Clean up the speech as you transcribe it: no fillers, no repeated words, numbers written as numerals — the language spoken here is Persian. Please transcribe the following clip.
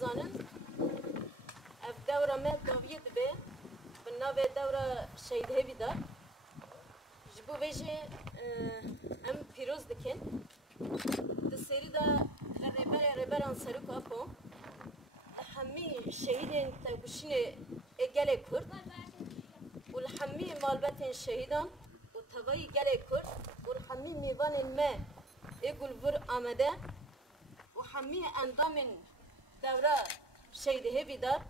بزانن اف دورة ما داوید به بالناو دورة شهید هبی دار جبو بيجي ام پیروز دکن دسری دا ربران سرکو اپو همي شهيدين تبشين اجالي كرد والحمي مالبتين شهيدان وتباي جالي كرد والحمي نيفان الماء يقول فر آمده وحمي أنظام دورة شهيد هبي دار